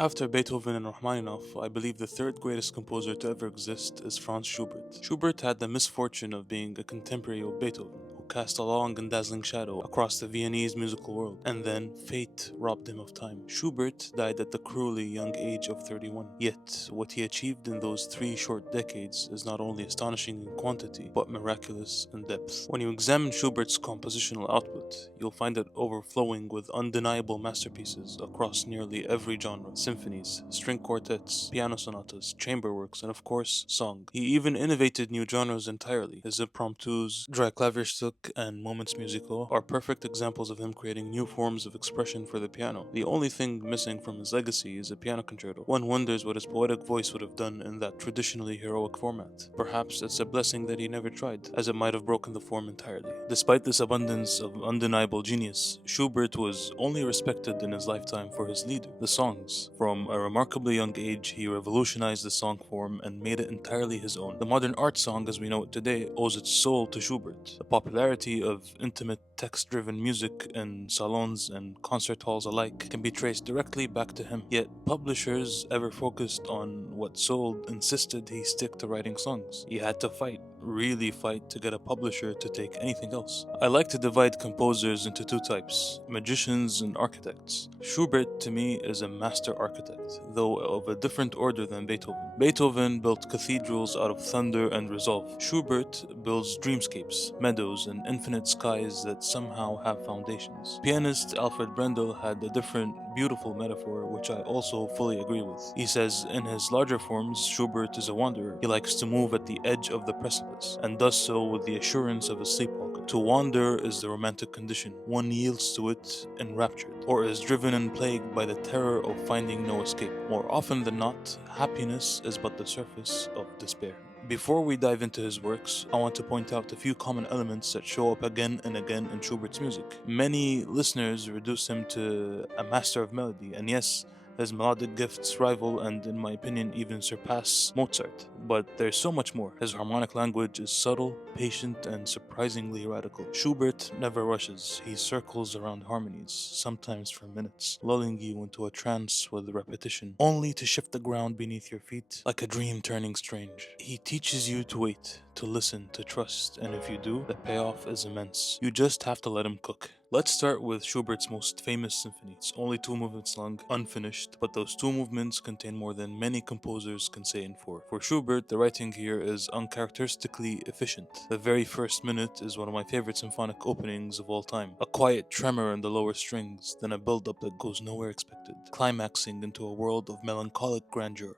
After Beethoven and Rachmaninoff, I believe the third greatest composer to ever exist is Franz Schubert. Schubert had the misfortune of being a contemporary of Beethoven, who cast a long and dazzling shadow across the Viennese musical world, and then fate robbed him of time. Schubert died at the cruelly young age of 31, yet what he achieved in those 3 short decades is not only astonishing in quantity, but miraculous in depth. When you examine Schubert's compositional output, you'll find it overflowing with undeniable masterpieces across nearly every genre: symphonies, string quartets, piano sonatas, chamber works, and of course, song. He even innovated new genres entirely. His impromptus, Drei, Klavierstucke, and Moments Musicaux are perfect examples of him creating new forms of expression for the piano. The only thing missing from his legacy is a piano concerto. One wonders what his poetic voice would have done in that traditionally heroic format. Perhaps it's a blessing that he never tried, as it might have broken the form entirely. Despite this abundance of undeniable genius, Schubert was only respected in his lifetime for his leader, the songs. From a remarkably young age, he revolutionized the song form and made it entirely his own. The modern art song as we know it today owes its soul to Schubert. The popularity of intimate text-driven music in salons and concert halls alike can be traced directly back to him. Yet publishers, ever focused on what sold, insisted he stick to writing songs. He had to fight, really fight, to get a publisher to take anything else. I like to divide composers into 2 types: magicians and architects. Schubert, to me, is a master architect, though of a different order than Beethoven. Beethoven built cathedrals out of thunder and resolve. Schubert builds dreamscapes, meadows, and infinite skies that somehow have foundations. Pianist Alfred Brendel had a different, beautiful metaphor, which I also fully agree with. He says, in his larger forms, Schubert is a wanderer. He likes to move at the edge of the precipice, and does so with the assurance of a sleepwalker. To wander is the romantic condition. One yields to it enraptured, or is driven and plagued by the terror of finding no escape. More often than not, happiness is but the surface of despair. Before we dive into his works, I want to point out a few common elements that show up again and again in Schubert's music. Many listeners reduce him to a master of melody, and yes, his melodic gifts rival and, in my opinion, even surpass Mozart. But there's so much more. His harmonic language is subtle, patient, and surprisingly radical. Schubert never rushes. He circles around harmonies, sometimes for minutes, lulling you into a trance with repetition, only to shift the ground beneath your feet like a dream turning strange. He teaches you to wait, to listen, to trust, and if you do, the payoff is immense. You just have to let him cook. Let's start with Schubert's most famous symphony. It's only 2 movements long, unfinished, but those 2 movements contain more than many composers can say in 4. For Schubert, the writing here is uncharacteristically efficient. The very first minute is one of my favorite symphonic openings of all time. A quiet tremor in the lower strings, then a build-up that goes nowhere expected, climaxing into a world of melancholic grandeur.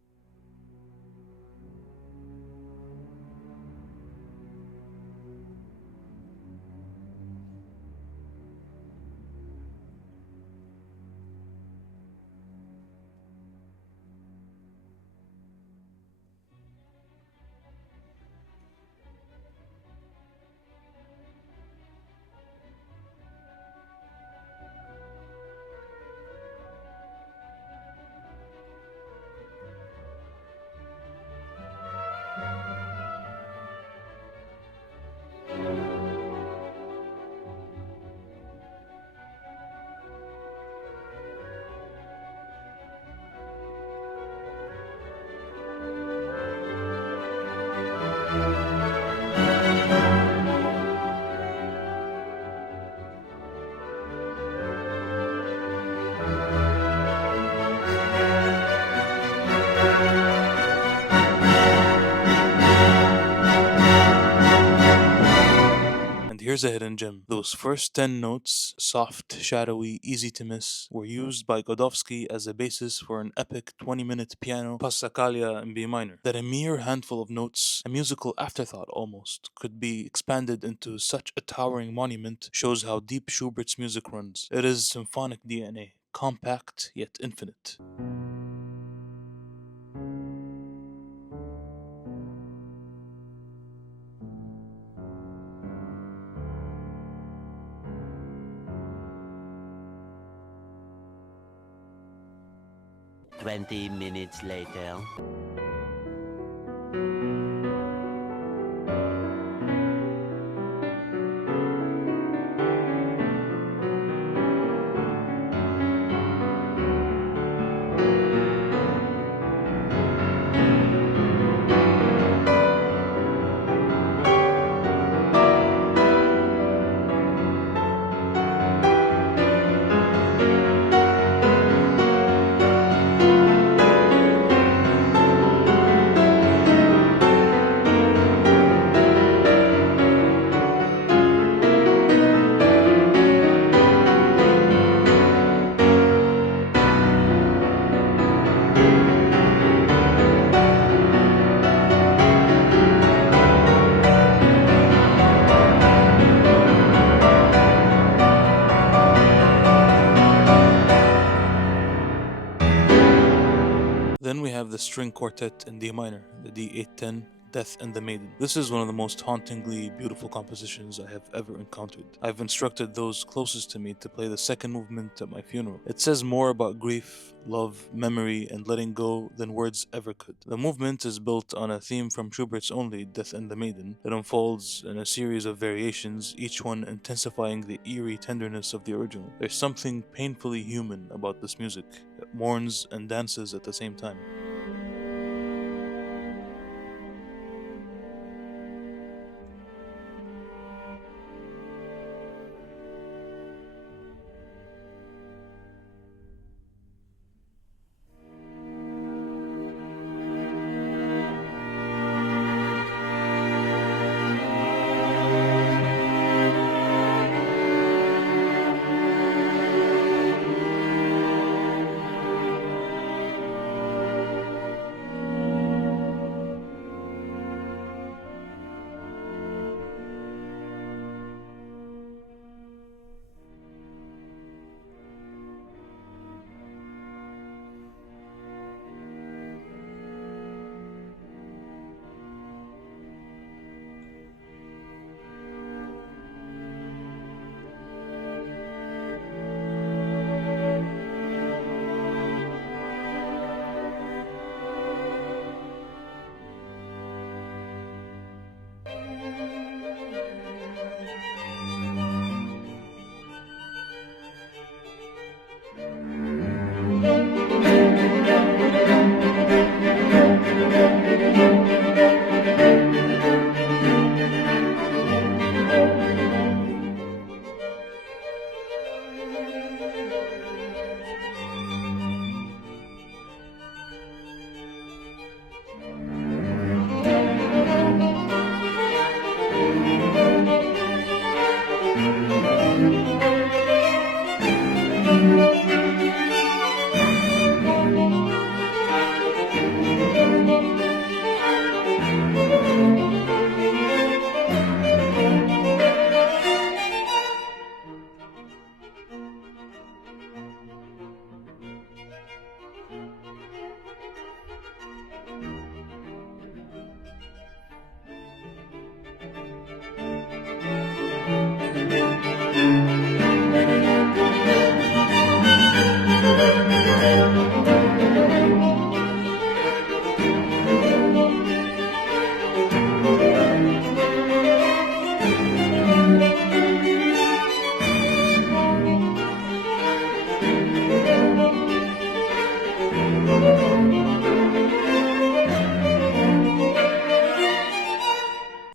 'And here's a hidden gem. Those first 10 notes, soft, shadowy, easy to miss, were used by Godowsky as a basis for an epic 20-minute piano Passacaglia in B minor. That a mere handful of notes, a musical afterthought almost, could be expanded into such a towering monument shows how deep Schubert's music runs. It is symphonic DNA, compact yet infinite. 20 minutes later. Then we have the string quartet in D minor, the D810, Death and the Maiden. This is one of the most hauntingly beautiful compositions I have ever encountered. I've instructed those closest to me to play the second movement at my funeral. It says more about grief, love, memory, and letting go than words ever could. The movement is built on a theme from Schubert's only Death and the Maiden. It unfolds in a series of variations, each one intensifying the eerie tenderness of the original. There's something painfully human about this music. It mourns and dances at the same time.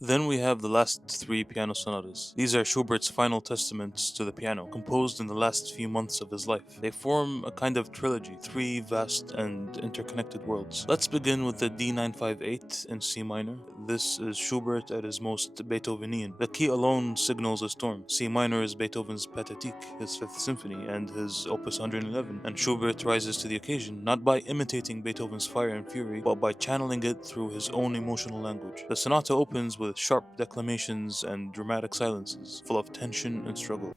Then we have the last three piano sonatas. These are Schubert's final testaments to the piano, composed in the last few months of his life. They form a kind of trilogy, three vast and interconnected worlds. Let's begin with the D958 in C minor. This is Schubert at his most Beethovenian. The key alone signals a storm. C minor is Beethoven's Pathétique, his Fifth Symphony, and his Opus 111. And Schubert rises to the occasion, not by imitating Beethoven's fire and fury, but by channeling it through his own emotional language. The sonata opens with sharp declamations and dramatic silences, full of tension and struggle.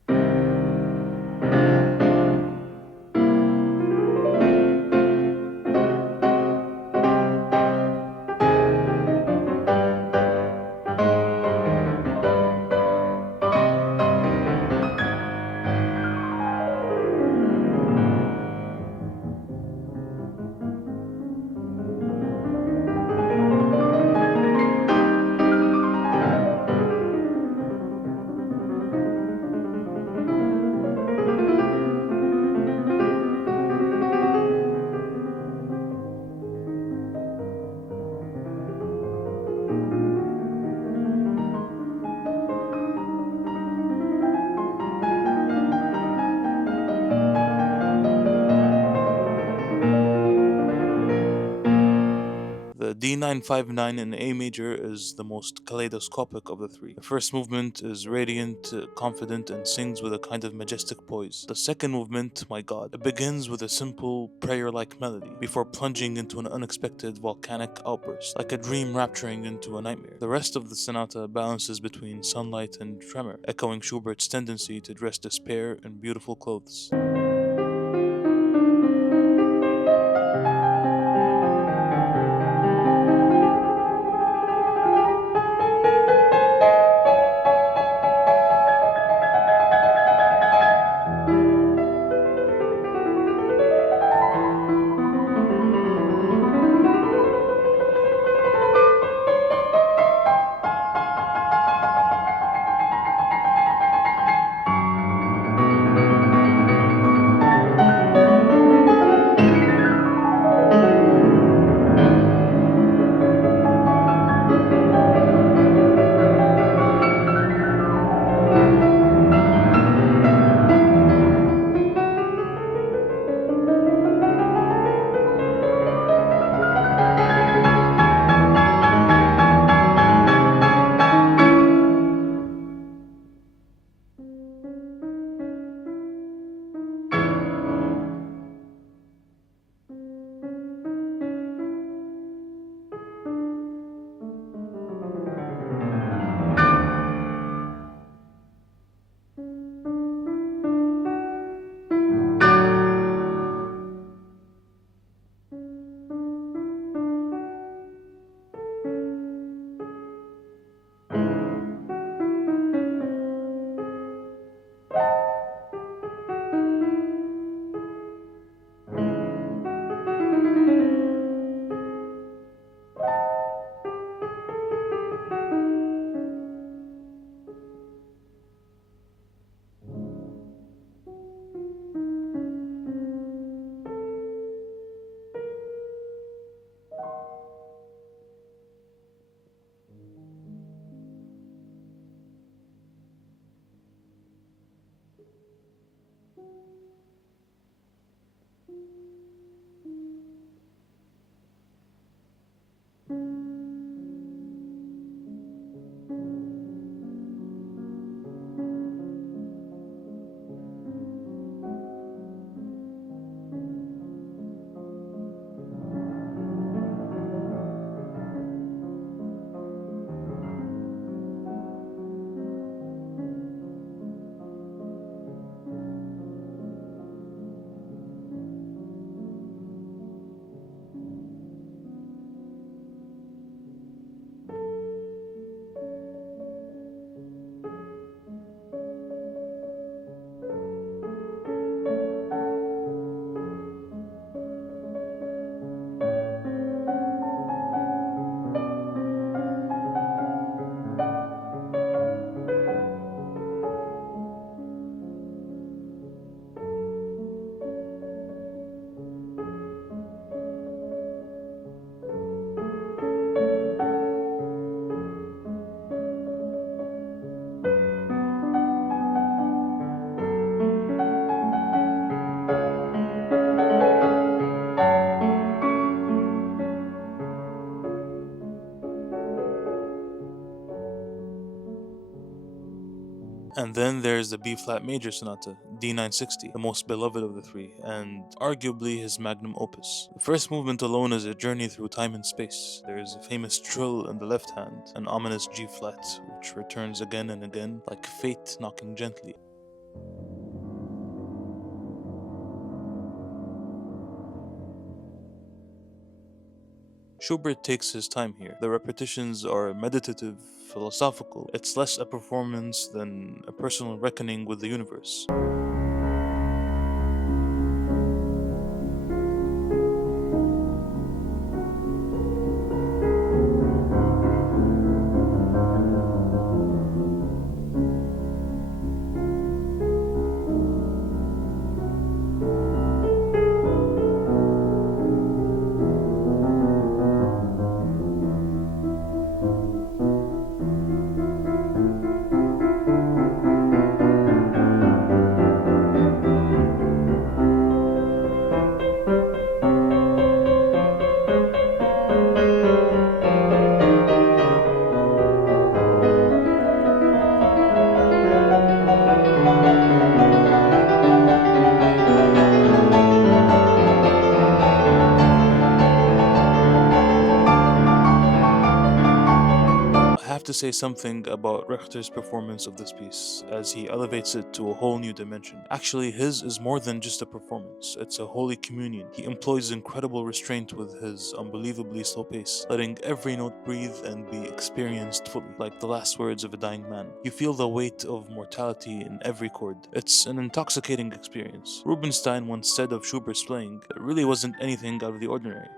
D959 in A major is the most kaleidoscopic of the three. The first movement is radiant, confident, and sings with a kind of majestic poise. The second movement, my god, it begins with a simple, prayer-like melody, before plunging into an unexpected volcanic outburst, like a dream rapturing into a nightmare. The rest of the sonata balances between sunlight and tremor, echoing Schubert's tendency to dress despair in beautiful clothes. And then there's the B flat major sonata, D960, the most beloved of the three, and arguably his magnum opus. The first movement alone is a journey through time and space. There is a famous trill in the left hand, an ominous G flat, which returns again and again, like fate knocking gently. Schubert takes his time here. The repetitions are meditative, philosophical. It's less a performance than a personal reckoning with the universe. have to say something about Richter's performance of this piece, as he elevates it to a whole new dimension. Actually, his is more than just a performance, it's a holy communion. He employs incredible restraint with his unbelievably slow pace, letting every note breathe and be experienced fully, like the last words of a dying man. You feel the weight of mortality in every chord. It's an intoxicating experience. Rubinstein once said of Schubert's playing, it really wasn't anything out of the ordinary.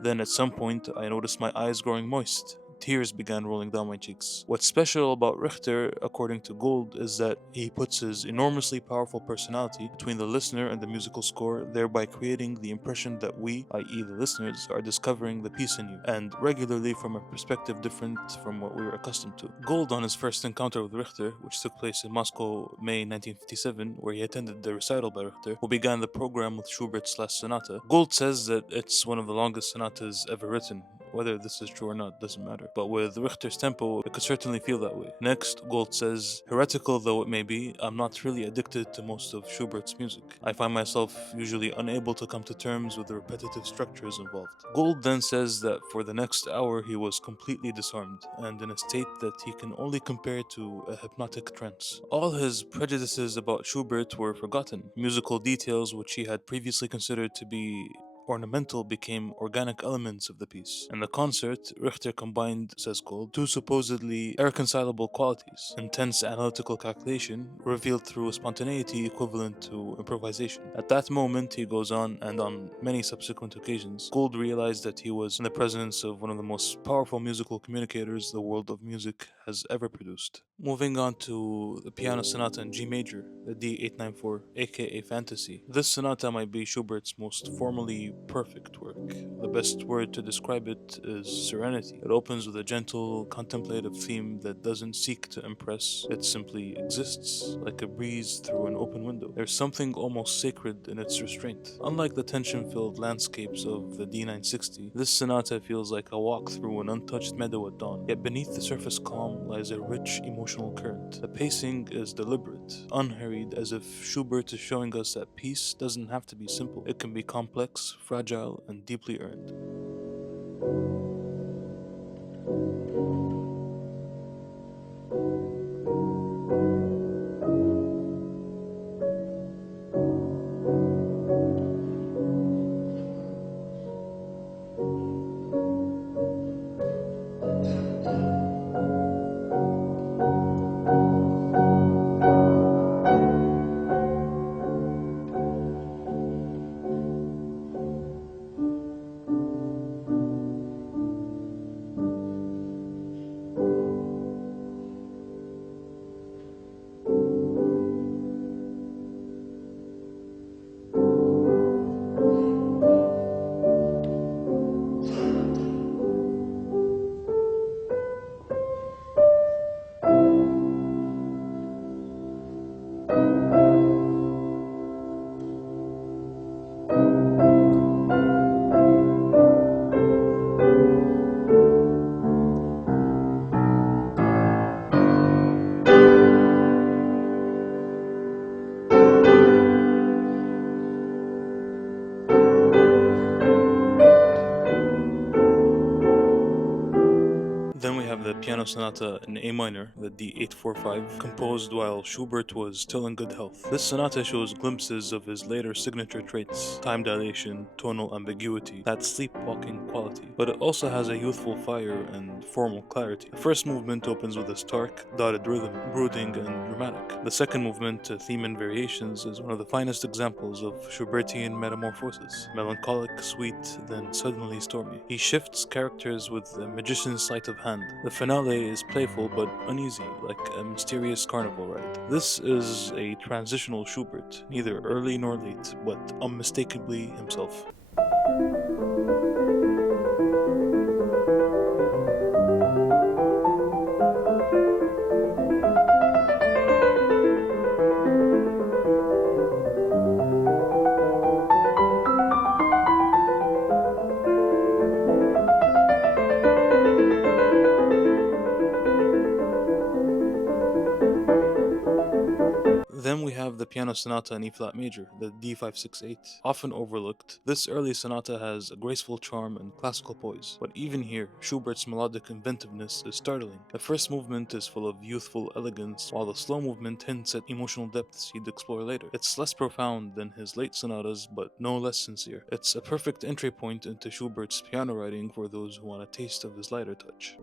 Then at some point, I noticed my eyes growing moist. Tears began rolling down my cheeks. What's special about Richter, according to Gould, is that he puts his enormously powerful personality between the listener and the musical score, thereby creating the impression that we, i.e. the listeners, are discovering the piece anew, and regularly from a perspective different from what we were accustomed to. Gould, on his first encounter with Richter, which took place in Moscow, May 1957, where he attended the recital by Richter, who began the program with Schubert's last sonata, Gould says that it's one of the longest sonatas ever written. Whether this is true or not doesn't matter. But with Richter's tempo, it could certainly feel that way. Next, Gould says, heretical though it may be, I'm not really addicted to most of Schubert's music. I find myself usually unable to come to terms with the repetitive structures involved. Gould then says that for the next hour he was completely disarmed, and in a state that he can only compare to a hypnotic trance. All his prejudices about Schubert were forgotten. Musical details which he had previously considered to be ornamental became organic elements of the piece. In the concert, Richter combined, says Gould, two supposedly irreconcilable qualities: intense analytical calculation, revealed through a spontaneity equivalent to improvisation. At that moment, he goes on, and on many subsequent occasions, Gould realized that he was in the presence of one of the most powerful musical communicators the world of music has ever produced. Moving on to the Piano Sonata in G major, the D894, aka Fantasy. This sonata might be Schubert's most formally perfect work. The best word to describe it is serenity. It opens with a gentle, contemplative theme that doesn't seek to impress, it simply exists, like a breeze through an open window. There's something almost sacred in its restraint. Unlike the tension-filled landscapes of the D960, this sonata feels like a walk through an untouched meadow at dawn, yet beneath the surface calm lies a rich emotional current. The pacing is deliberate, unhurried, as if Schubert is showing us that peace doesn't have to be simple. It can be complex, fragile, and deeply earned. Then we have the Piano Sonata in A minor, the D845, composed while Schubert was still in good health. This sonata shows glimpses of his later signature traits: time dilation, tonal ambiguity, that sleepwalking quality. But it also has a youthful fire and formal clarity. The first movement opens with a stark, dotted rhythm, brooding and dramatic. The second movement, Theme and Variations, is one of the finest examples of Schubertian metamorphosis. Melancholic, sweet, then suddenly stormy. He shifts characters with a magician's sleight of hand. The finale is playful but uneasy, like a mysterious carnival ride. This is a transitional Schubert, neither early nor late, but unmistakably himself. Then we have the Piano Sonata in E-flat major, the D568. Often overlooked, this early sonata has a graceful charm and classical poise, but even here, Schubert's melodic inventiveness is startling. The first movement is full of youthful elegance, while the slow movement hints at emotional depths he'd explore later. It's less profound than his late sonatas, but no less sincere. It's a perfect entry point into Schubert's piano writing for those who want a taste of his lighter touch.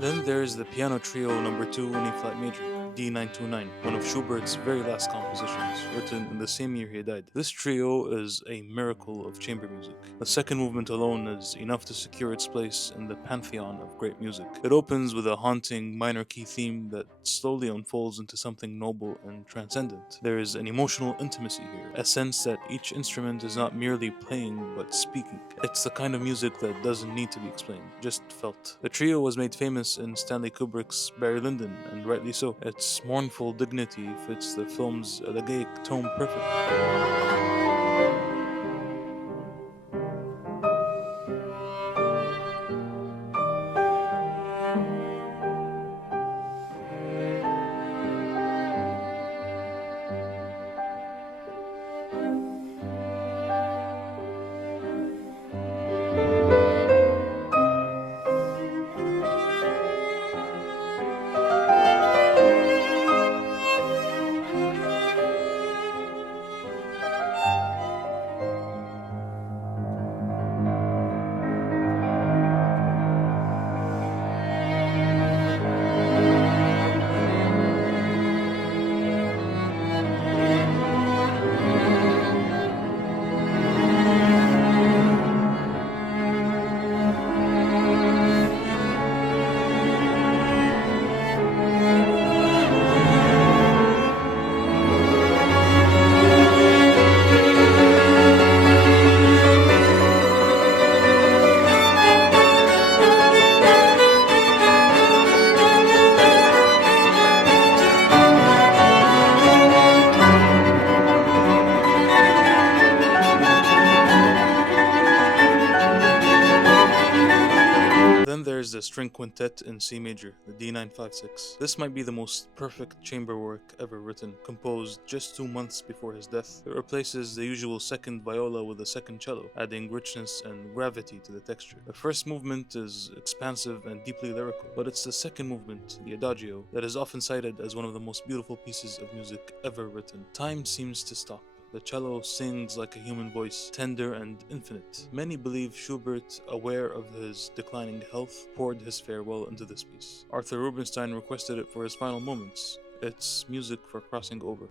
Then there's the Piano Trio No. 2 in E-flat major, D929, one of Schubert's very last compositions, written in the same year he died. This trio is a miracle of chamber music. The second movement alone is enough to secure its place in the pantheon of great music. It opens with a haunting minor key theme that slowly unfolds into something noble and transcendent. There is an emotional intimacy here, a sense that each instrument is not merely playing but speaking. It's the kind of music that doesn't need to be explained, just felt. The trio was made famous in Stanley Kubrick's Barry Lyndon, and rightly so. Its mournful dignity fits the film's elegiac tone perfectly. There's the string quintet in C major, the D956. This might be the most perfect chamber work ever written, composed just 2 months before his death. It replaces the usual second viola with a second cello, adding richness and gravity to the texture. The first movement is expansive and deeply lyrical, but it's the second movement, the adagio, that is often cited as one of the most beautiful pieces of music ever written. Time seems to stop. The cello sings like a human voice, tender and infinite. Many believe Schubert, aware of his declining health, poured his farewell into this piece. Arthur Rubinstein requested it for his final moments. It's music for crossing over.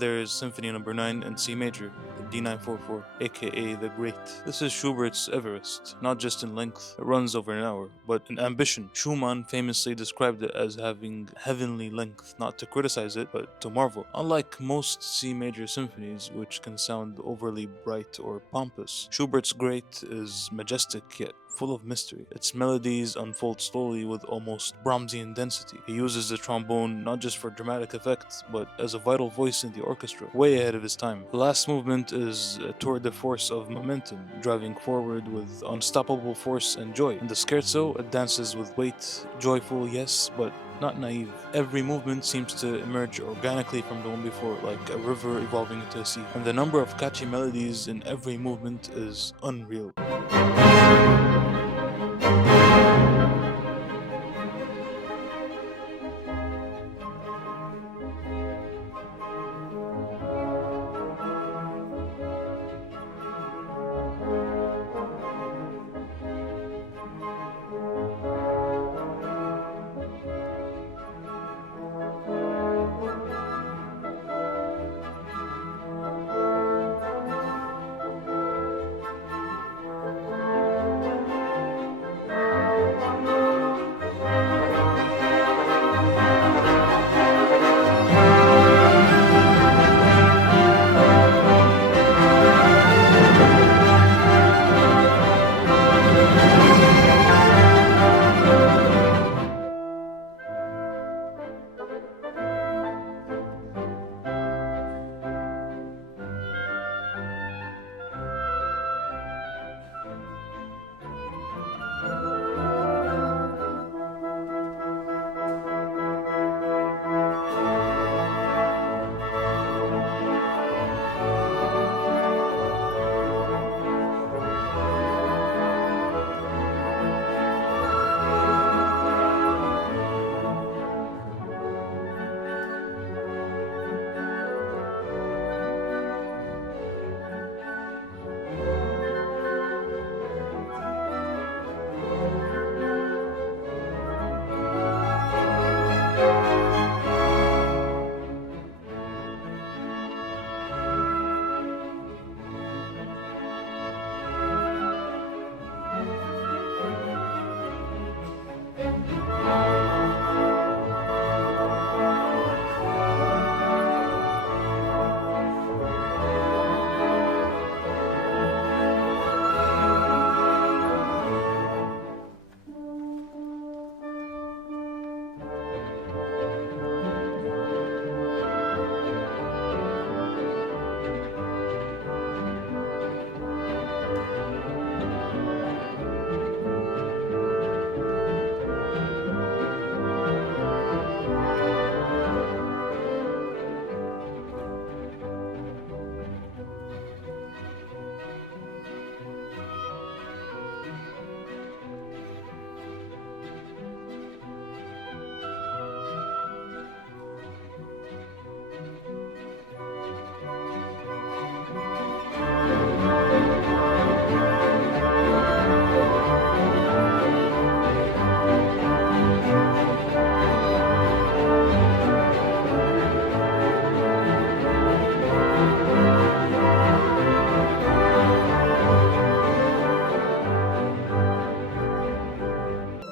there's Symphony No. 9 in C major, the D944, aka the Great. This is Schubert's Everest, not just in length, it runs over an hour, but in ambition. Schumann famously described it as having heavenly length, not to criticize it, but to marvel. Unlike most C major symphonies, which can sound overly bright or pompous, Schubert's Great is majestic yet full of mystery. Its melodies unfold slowly with almost Brahmsian density. He uses the trombone not just for dramatic effect, but as a vital voice in the orchestra, way ahead of his time. The last movement is a tour de force of momentum, driving forward with unstoppable force and joy. In the scherzo, it dances with weight, joyful, yes, but not naive. Every movement seems to emerge organically from the one before, like a river evolving into a sea. And the number of catchy melodies in every movement is unreal.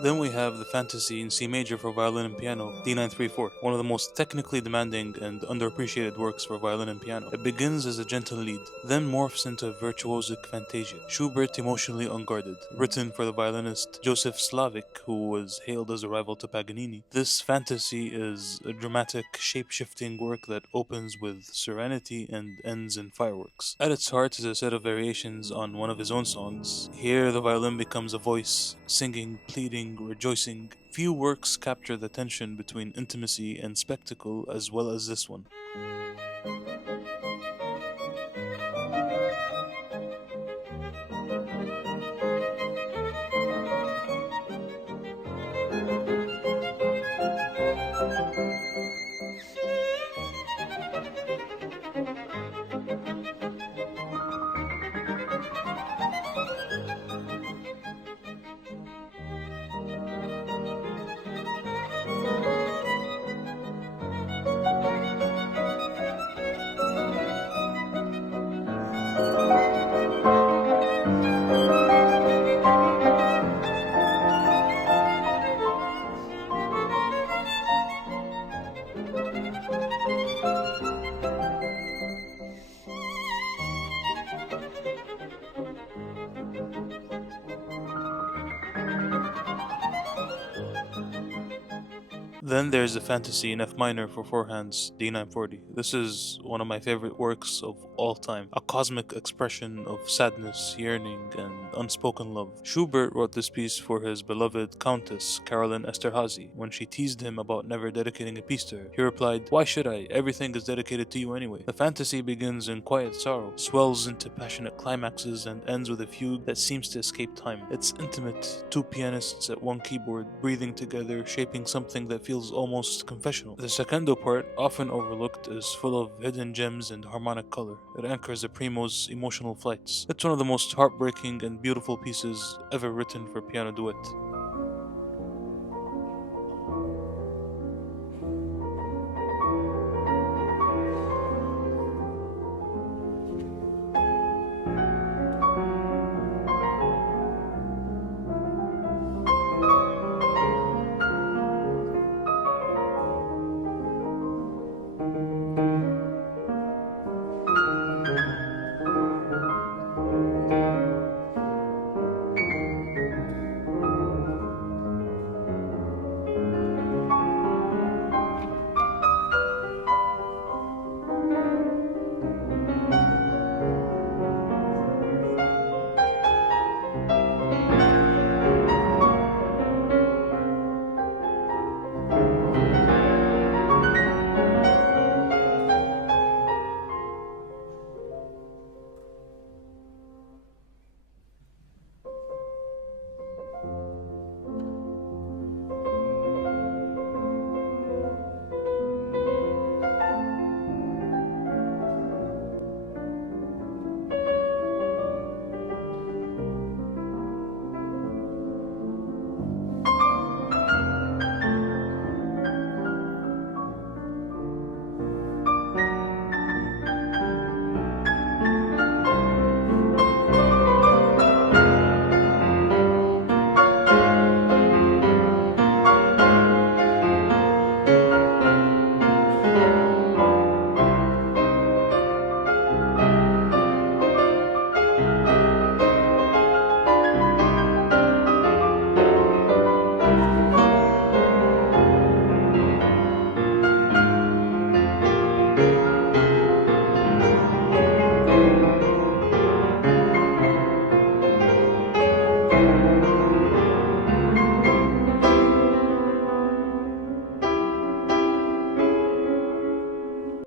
Then we have the Fantasy in C major for violin and piano, D934, one of the most technically demanding and underappreciated works for violin and piano. It begins as a gentle lead, then morphs into a virtuosic fantasia. Schubert emotionally unguarded, written for the violinist Joseph Slavik, who was hailed as a rival to Paganini. This fantasy is a dramatic, shape-shifting work that opens with serenity and ends in fireworks. At its heart is a set of variations on one of his own songs. Here the violin becomes a voice, singing, pleading, rejoicing. Few works capture the tension between intimacy and spectacle as well as this one. Then there's the Fantasy in F minor for four hands, D940. This is one of my favorite works of all time, a cosmic expression of sadness, yearning, and unspoken love. Schubert wrote this piece for his beloved Countess, Caroline Esterhazy. When she teased him about never dedicating a piece to her, he replied, "Why should I? Everything is dedicated to you anyway." The fantasy begins in quiet sorrow, swells into passionate climaxes, and ends with a fugue that seems to escape time. It's intimate, two pianists at one keyboard, breathing together, shaping something that feels almost confessional. The secondo part, often overlooked, is full of hidden gems and harmonic color. It anchors the primo's emotional flights. It's one of the most heartbreaking and beautiful pieces ever written for piano duet.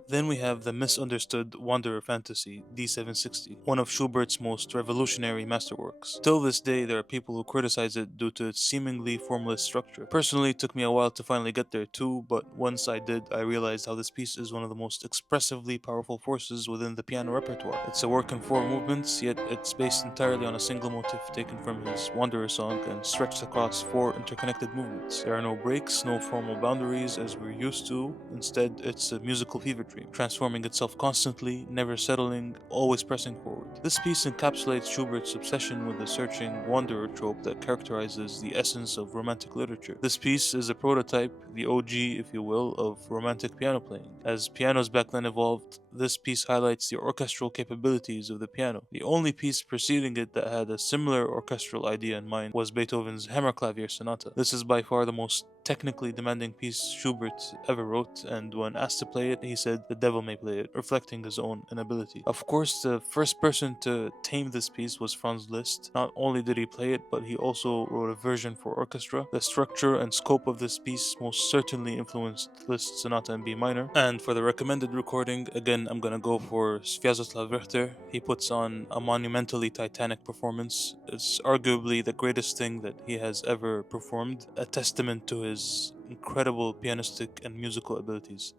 Then we have the misunderstood Wanderer Fantasy, D760, one of Schubert's most revolutionary masterworks. Till this day, there are people who criticize it due to its seemingly formless structure. Personally, it took me a while to finally get there too, but once I did, I realized how this piece is one of the most expressively powerful forces within the piano repertoire. It's a work in four movements, yet it's based entirely on a single motif taken from his Wanderer song and stretched across four interconnected movements. There are no breaks, no formal boundaries as we're used to. Instead, it's a musical fever dream, transforming itself constantly, never settling, always pressing forward. This piece encapsulates Schubert's obsession with the searching wanderer trope that characterizes the essence of Romantic literature. This piece is a prototype, the OG, if you will, of Romantic piano playing. As pianos back then evolved, this piece highlights the orchestral capabilities of the piano. The only piece preceding it that had a similar orchestral idea in mind was Beethoven's Hammerklavier Sonata. This is by far the most technically demanding piece Schubert ever wrote, and when asked to play it, he said, "The devil may play it," reflecting his own inability. Of course, the first person to tame this piece was Franz Liszt. Not only did he play it, but he also wrote a version for orchestra. The structure and scope of this piece most certainly influenced Liszt's Sonata in B minor. And for the recommended recording, again, I'm gonna go for Sviatoslav Richter. He puts on a monumentally titanic performance. It's arguably the greatest thing that he has ever performed, a testament to his incredible pianistic and musical abilities.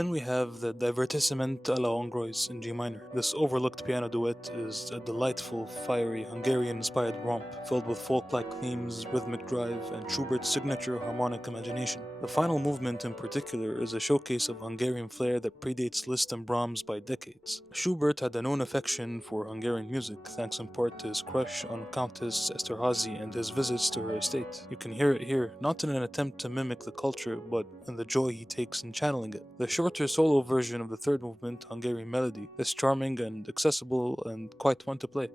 Then we have the Divertissement à la Hongroise in G minor. This overlooked piano duet is a delightful, fiery, Hungarian-inspired romp filled with folk-like themes, rhythmic drive, and Schubert's signature harmonic imagination. The final movement in particular is a showcase of Hungarian flair that predates Liszt and Brahms by decades. Schubert had a known affection for Hungarian music, thanks in part to his crush on Countess Esterházy and his visits to her estate. You can hear it here, not in an attempt to mimic the culture, but in the joy he takes in channeling it. The shorter solo version of the third movement, Hungarian Melody, is charming and accessible and quite fun to play.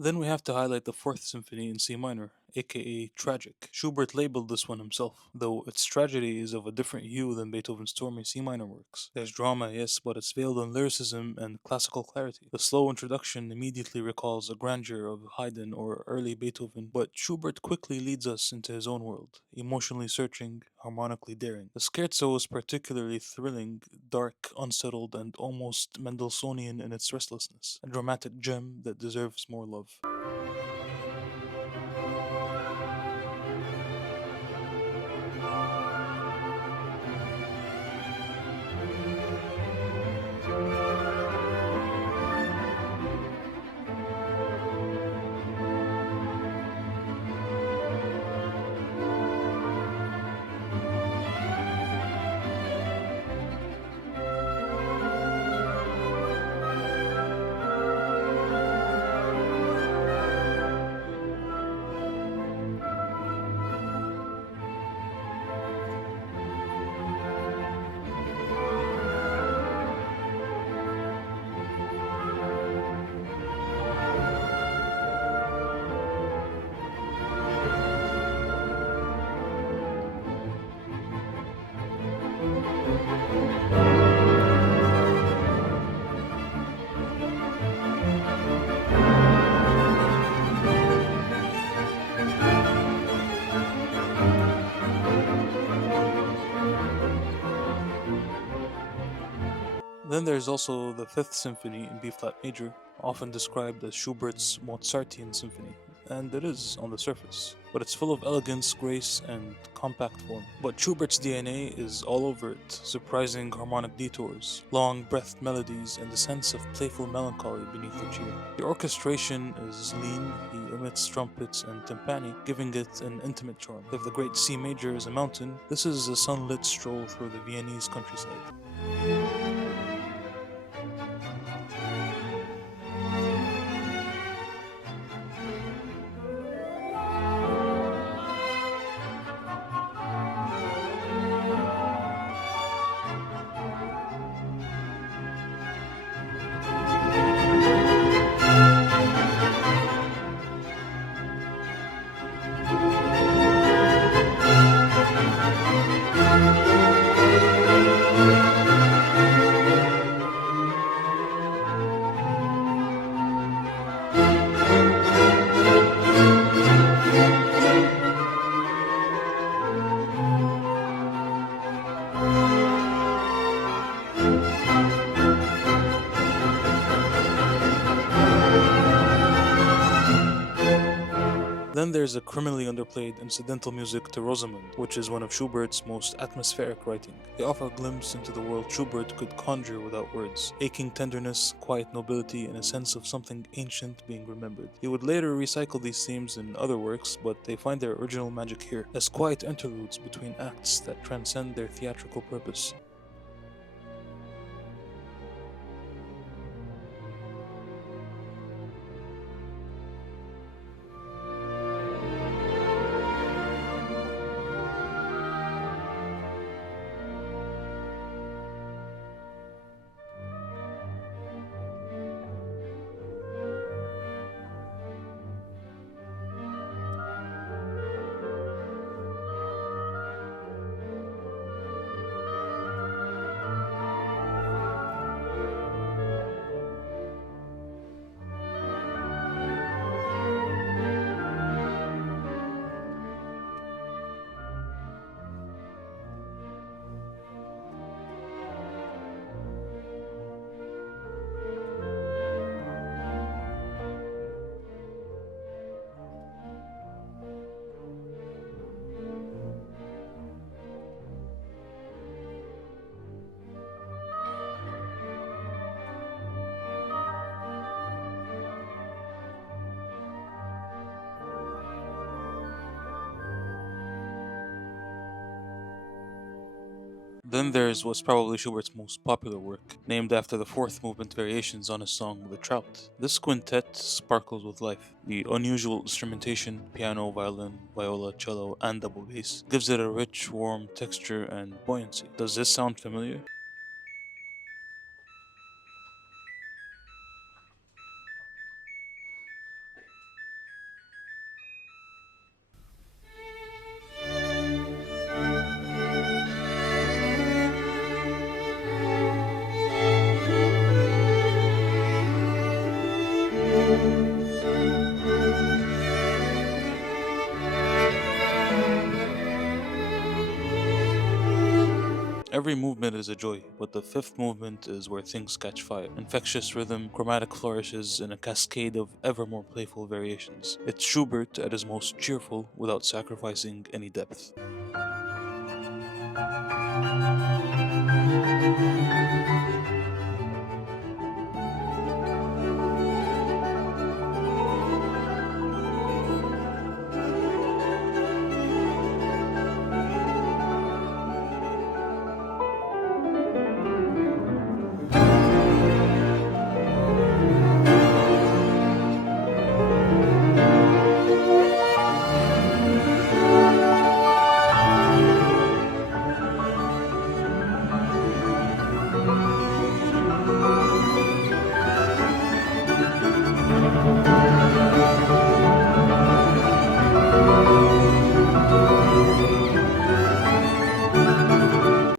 Then we have to highlight the Fourth Symphony in C minor, aka Tragic. Schubert labeled this one himself, though its tragedy is of a different hue than Beethoven's stormy C minor works. There's drama, yes, but it's veiled in lyricism and classical clarity. The slow introduction immediately recalls the grandeur of Haydn or early Beethoven, but Schubert quickly leads us into his own world, emotionally searching, harmonically daring. The scherzo is particularly thrilling, dark, unsettled, and almost Mendelssohnian in its restlessness, a dramatic gem that deserves more love. Then there's also the Fifth Symphony in B flat major, often described as Schubert's Mozartian symphony, and it is on the surface, but it's full of elegance, grace, and compact form. But Schubert's DNA is all over it, surprising harmonic detours, long breathed melodies, and a sense of playful melancholy beneath the cheer. The orchestration is lean, he omits trumpets and timpani, giving it an intimate charm. If the great C major is a mountain, this is a sunlit stroll through the Viennese countryside. Then there's a criminally underplayed incidental music to Rosamunde, which is one of Schubert's most atmospheric writing. They offer a glimpse into the world Schubert could conjure without words, aching tenderness, quiet nobility, and a sense of something ancient being remembered. He would later recycle these themes in other works, but they find their original magic here, as quiet interludes between acts that transcend their theatrical purpose. Then there's what's probably Schubert's most popular work, named after the fourth movement variations on his song The Trout. This quintet sparkles with life. The unusual instrumentation, piano, violin, viola, cello, and double bass, gives it a rich, warm texture and buoyancy. Does this sound familiar? Every movement is a joy, but the fifth movement is where things catch fire. Infectious rhythm, chromatic flourishes, and a cascade of ever more playful variations. It's Schubert at his most cheerful without sacrificing any depth.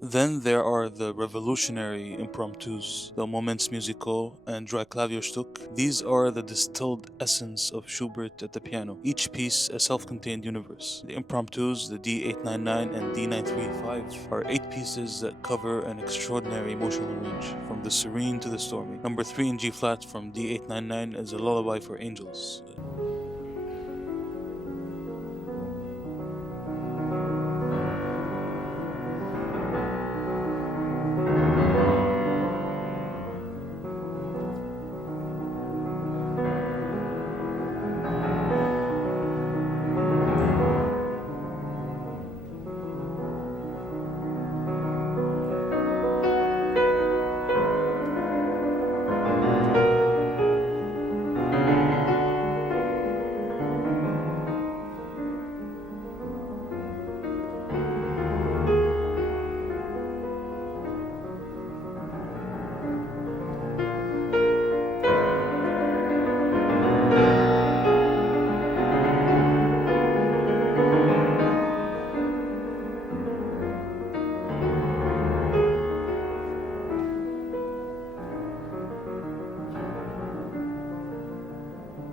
Then there are the revolutionary impromptus, the Moments Musicaux and Drei Klavierstucke. These are the distilled essence of Schubert at the piano, each piece a self-contained universe. The impromptus, the D899 and D935, are 8 pieces that cover an extraordinary emotional range, from the serene to the stormy. Number 3 in G-flat from D899 is a lullaby for angels.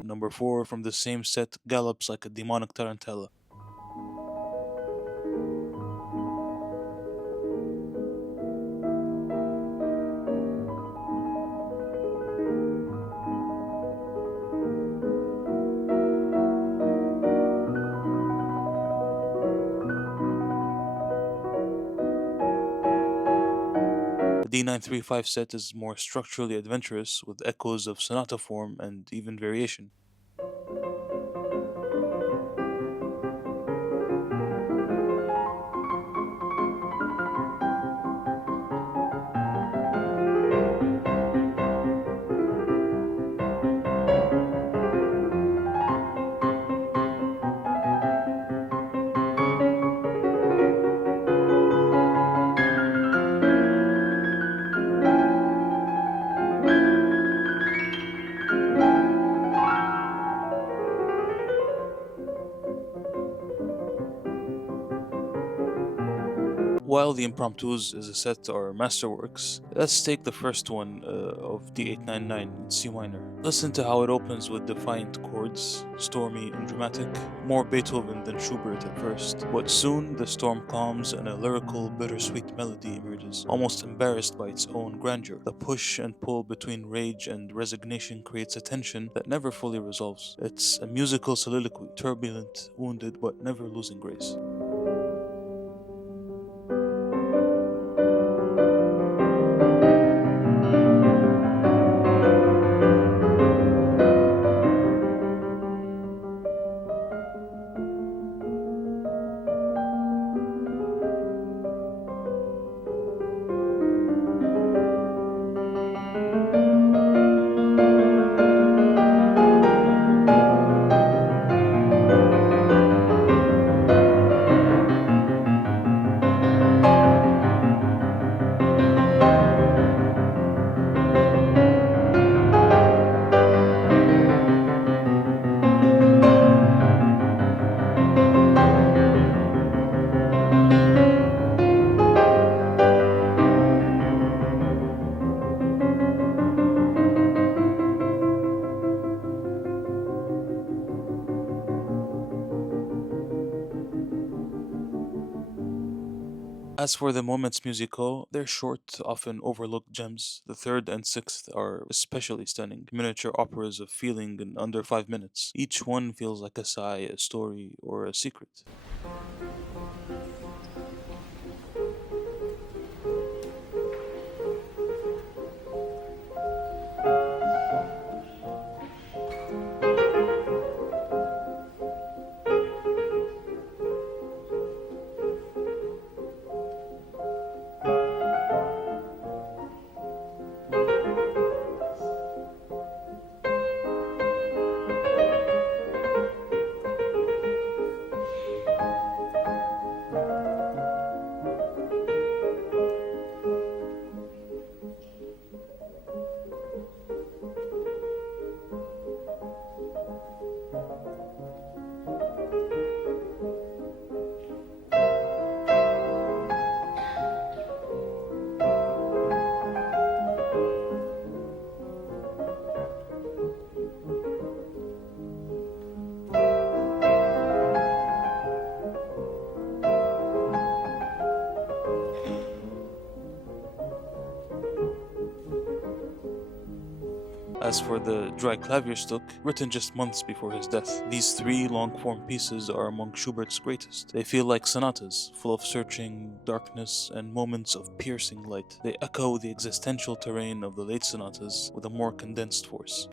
Number 4 from the same set gallops like a demonic tarantella. The D935 set is more structurally adventurous, with echoes of sonata form and even variation. While the impromptus as a set are masterworks, let's take the first one of D899 in C minor. Listen to how it opens with defiant chords, stormy and dramatic, more Beethoven than Schubert at first. But soon the storm calms and a lyrical, bittersweet melody emerges, almost embarrassed by its own grandeur. The push and pull between rage and resignation creates a tension that never fully resolves. It's a musical soliloquy, turbulent, wounded, but never losing grace. As for the moments musicaux, they're short, often overlooked gems. The third and sixth are especially stunning, miniature operas of feeling in under 5 minutes. Each one feels like a sigh, a story, or a secret. As for the Drei Klavierstuck, written just months before his death, these three long-form pieces are among Schubert's greatest. They feel like sonatas, full of searching, darkness, and moments of piercing light. They echo the existential terrain of the late sonatas with a more condensed force.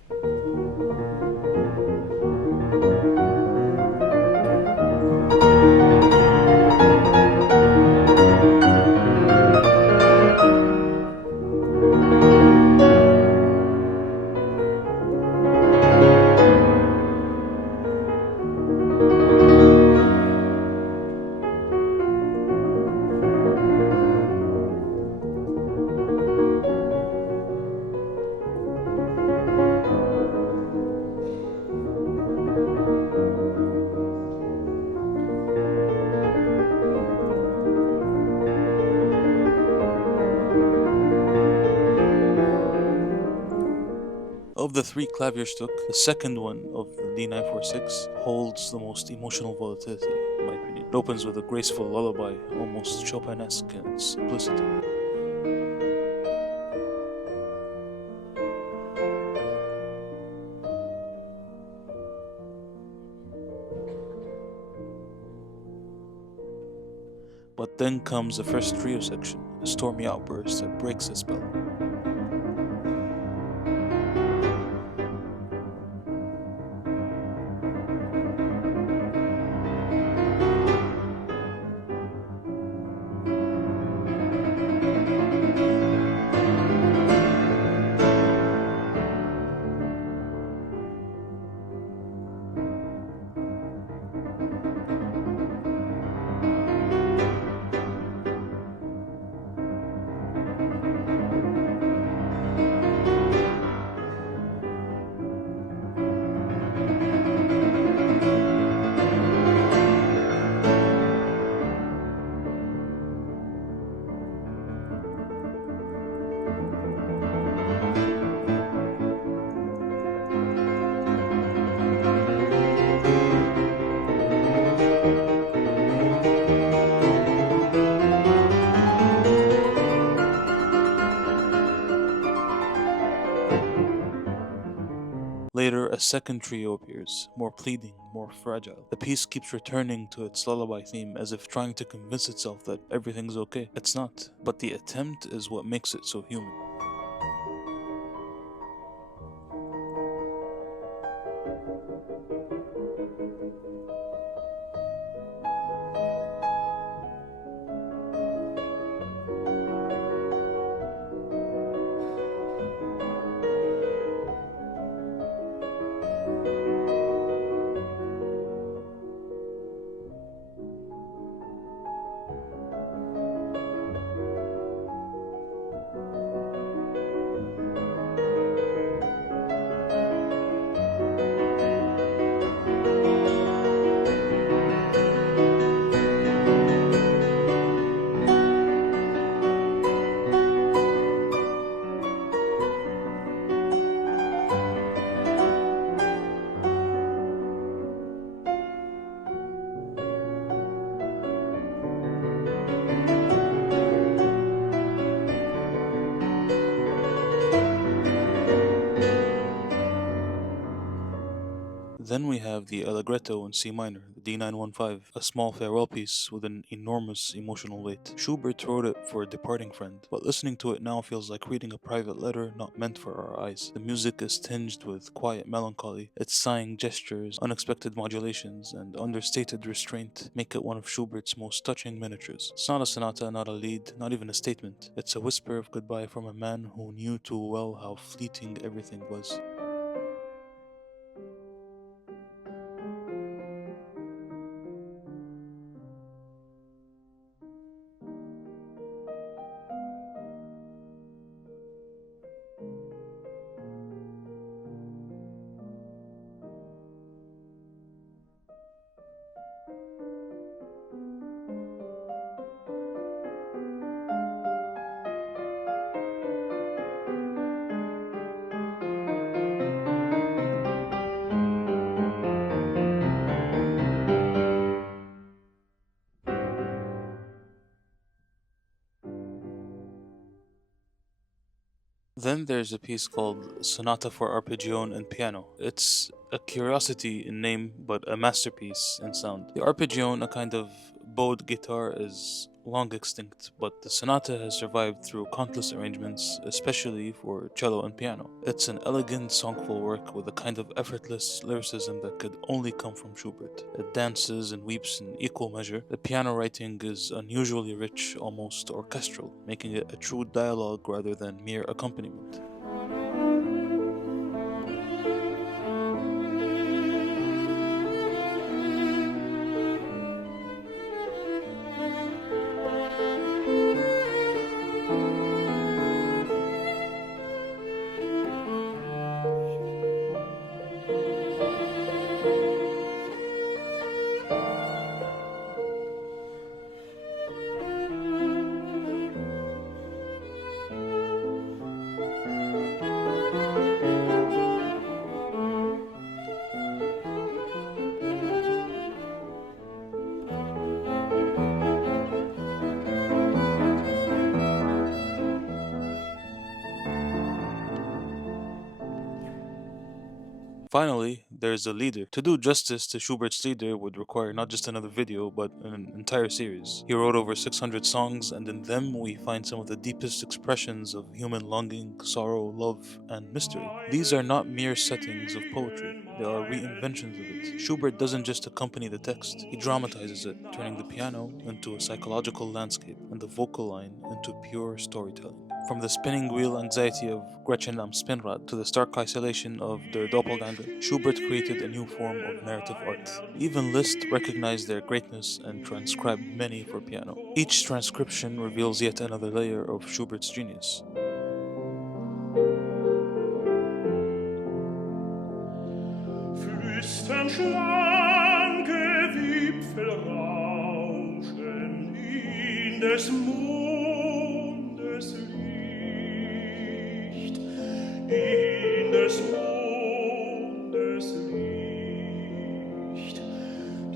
Of the three Klavierstück, the second one of the D946 holds the most emotional volatility, in my opinion. It opens with a graceful lullaby, almost Chopinesque in its simplicity. But then comes the first trio section, a stormy outburst that breaks the spell. Later, a second trio appears, more pleading, more fragile. The piece keeps returning to its lullaby theme as if trying to convince itself that everything's okay. It's not, but the attempt is what makes it so human. Then we have the Allegretto in C minor, the D915, a small farewell piece with an enormous emotional weight. Schubert wrote it for a departing friend, but listening to it now feels like reading a private letter not meant for our eyes. The music is tinged with quiet melancholy. Its sighing gestures, unexpected modulations, and understated restraint make it one of Schubert's most touching miniatures. It's not a sonata, not a lead, not even a statement. It's a whisper of goodbye from a man who knew too well how fleeting everything was. Then there's a piece called Sonata for Arpeggione and Piano. It's a curiosity in name, but a masterpiece in sound. The Arpeggione, a kind of bowed guitar, is long extinct, but the sonata has survived through countless arrangements, especially for cello and piano. It's an elegant, songful work with a kind of effortless lyricism that could only come from Schubert. It dances and weeps in equal measure. The piano writing is unusually rich, almost orchestral, making it a true dialogue rather than mere accompaniment. Finally, there's a leader. To do justice to Schubert's leader would require not just another video, but an entire series. He wrote over 600 songs, and in them we find some of the deepest expressions of human longing, sorrow, love, and mystery. These are not mere settings of poetry, they are reinventions of it. Schubert doesn't just accompany the text, he dramatizes it, turning the piano into a psychological landscape and the vocal line into pure storytelling. From the spinning wheel anxiety of Gretchen am Spinnrad to the stark isolation of Der Doppelganger, Schubert created a new form of narrative art. Even Liszt recognized their greatness and transcribed many for piano. Each transcription reveals yet another layer of Schubert's genius. Flüsternschlanke Wipfel rauschen in des Mondes Licht, in des Mondes Licht,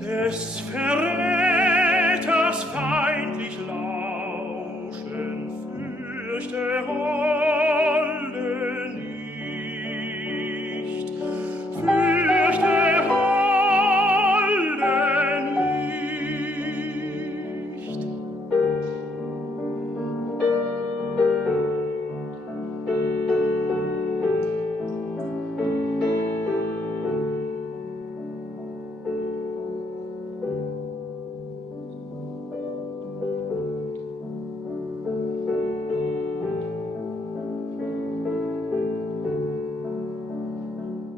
des Verräters feindlich lauschen, fürchte Holle nicht, fürchte Holle nicht.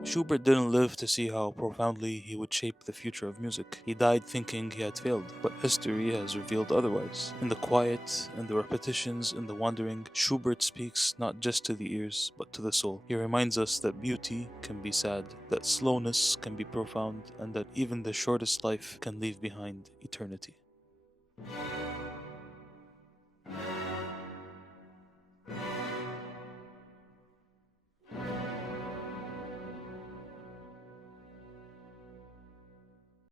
Schubert didn't live to see how profoundly he would shape the future of music. He died thinking he had failed, but history has revealed otherwise. In the quiet, in the repetitions, in the wandering, Schubert speaks not just to the ears, but to the soul. He reminds us that beauty can be sad, that slowness can be profound, and that even the shortest life can leave behind eternity.